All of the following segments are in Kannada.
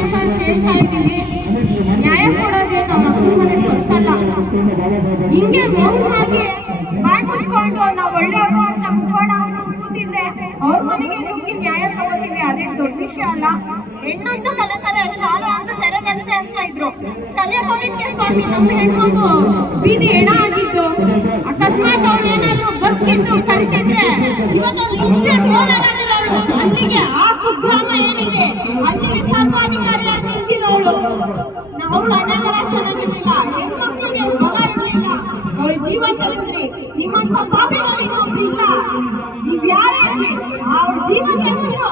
ಅಂತ ಕೇಳ್ತಾ ಇದ್ದೀವಿ. ನ್ಯಾಯ ಕೊಡೋದೇನು ಅವ್ರ ಅಪ್ಪನ ಮನೆ ಸ್ವಂತಲ್ಲ. ಹಿಂಗೆ ಮೌನವಾಗಿ ಬಾಯ್ ಮುಚ್ಕೊಂಡು ನಾವು ಒಳ್ಳೆಯವರು ಅಂತ ಮುಚ್ಕೊಂಡು ಕೂತಿದ್ರೆ ಅವ್ರ ಮನೆಗೆ ನುಗ್ಗಿ ನ್ಯಾಯ ತಗೋತೀವಿ. ಅದೇನು ದೊಡ್ಡ ವಿಷಯ ಅಲ್ಲ. ಹೆಣ್ಣಂತೂ ಕಲಿತಾರೆ, ಶಾಲೆ ಅಂತ ತೆರೆದಂತೆ ಅಂತ ಇದ್ರು. ಕಲಿಯಕ್ ಹೋಗಿದ್ಕೆ ಸ್ವಾಮಿ ನಮ್ಮ ಹೆಣ್ಮಗು ಬೀದಿ ಹೆಣ ಆಗಿದ್ದು. ಅಕಸ್ಮಾತ್ ಅವ್ರು ಏನಾದ್ರು ಬದುಕಿದ್ದು ಕಲ್ತಿದ್ರೆ ಇವತ್ತೊಂದು ಇನ್ಸ್ಟಿಟ್ಯೂಟ್ ಓನರ್ ಆಗಿರೋಳು, ಅಲ್ಲಿಗೆ ಆ ಕುಗ್ರಾಮ ಏನಿದೆ ಅಲ್ಲಿಗೆ ಸರ್ವಾಧಿಕಾರಿಯಾಗಿ ನಿಂತಿರೋಳು. ಅವಳು ಅಣ್ಣಗಳ ಚೆನ್ನಾಗಿರ್ಲಿಲ್ಲ, ಹೆಣ್ಮಕ್ಳಿಗೆ ಬಲ ಇರಲಿಲ್ಲ, ಅವ್ರ ಜೀವ ತೆಗೆದ್ರಿ. ನಿಮ್ಮಂತ ಪಾಪಿಗಳಿಗೆ ಇಲ್ಲ, ನೀವ್ ಯಾರೇ ಇರ್ಲಿ ಅವ್ರ ಜೀವ ತೆಗೆದ್ರು.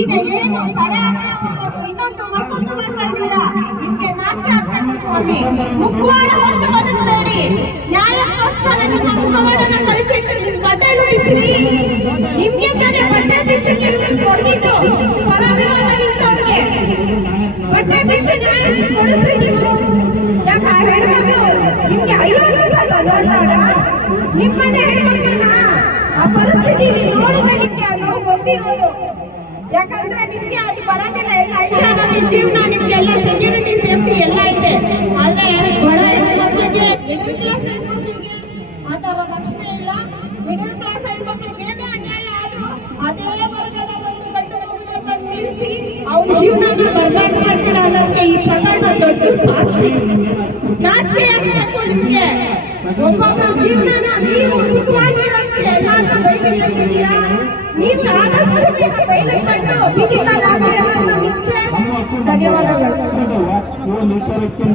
ಈಗ ಏನು ತಡೆ ಹಾಕೋದು ಇನ್ನೊಂದು ಮತ್ತೊಂದು ಮಾಡ್ಕೊಂಡಿರ, ನಿಮ್ಗೆ ನಾಚಿಕೆ ಆಗ್ತದೆ ಸ್ವಾಮಿ. ಮುಖವಾಡ ಹೊತ್ತು ಬದುಕಬೇಡಿ. ನ್ಯಾಯಕ್ಕೋಸ್ಕರ ನಿಮ್ಮ ಮುಖವಾಡನ ಕಲಿಸಿಟ್ಟು ನಿಮ್ ಬಟ್ಟೆಗಳು ಬಿಚ್ಚಿರಿ. ನಿಮ್ಗೆ ತಾನೇ ಬಟ್ಟೆ ಬಿಚ್ಚಕ್ಕೆ ಕೊಟ್ಟಿದ್ದು ಪರ ವಿರೋಧ ನಿಂತವ್ರಿಗೆ. ಬಟ್ಟೆ ಬಿಚ್ಚಿ ನ್ಯಾಯ ಕೊಡಿಸ್ರಿ ನೀವು. ಯಾಕ ಹೆಣ್ಮಕ್ಳು ನಿಮ್ಗೆ 5 ದಿವಸ ನೋಡ್ತಾರ? ನಿಮ್ಮನೆ ಹೆಣ್ಮಕ್ಳನ್ನ ಆ ಪರಿಸ್ಥಿತಿ ನೋಡಿದ್ರೆ ನಿಮ್ಗೆ ಅದು ಗೊತ್ತಿರೋದು. ಯಾಕಂದ್ರೆ ನಿಮ್ಗೆ ಅದು ಬರೋದಿಲ್ಲ. ಎಲ್ಲ ಐಷಾರಾಮಿ ಜೀವನ, ನಿಮ್ಗೆಲ್ಲ ಸೆಕ್ಯೂರಿಟಿ ಸೇಫ್ಟಿ ಎಲ್ಲ ಇದೆ. ಆದ್ರೆ ಬಡ ಹೆಣ್ಮಕ್ಳಿಗೆ, ಮಿಡಲ್ ಕ್ಲಾಸ್ ಹೆಣ್ಮಕ್ಳಿಗೆ ಆ ಥರ ರಕ್ಷಣೆ ಇಲ್ಲ. ಮಿಡಲ್ ಕ್ಲಾಸ್ ಹೆಣ್ಮಕ್ಳಿಗೆ ಏನೇ ಅನ್ಯಾಯ ಆದ್ರೂ ಅದೇ ವರ್ಗದ ಒಂದು ಗಂಡು ಮಗುವಿನ ನಿಲ್ಲಿಸಿ ಅವ್ರ ಜೀವನನ ಬರ್ಬಾದ್ ಮಾಡ್ತೀರ ಅನ್ನೋದಕ್ಕೆ ಈ ಪ್ರಕರಣ ದೊಡ್ಡ ಸಾಕ್ಷಿ. ನಾಚಿಕೆ ಆಗಬೇಕು ನಿಮ್ಗೆ. ಒಬ್ಬೊಬ್ಬರ ಜೀವನನ ನೀವು ಸುಖವಾಗಿರೋಕ್ಕೆ ಎಲ್ಲಾದ್ರೂ ಬೈಕ್ ಹೇಳ್ತಿದ್ದೀರಾ. ನೀವು ಆದಷ್ಟು ಬೇಗ ಬೈಲಿಗೆ ಬಂದು ಬಿಗಿತ ಲಾಭ ಇಚ್ಚೆ. ಧನ್ಯವಾದಗಳು.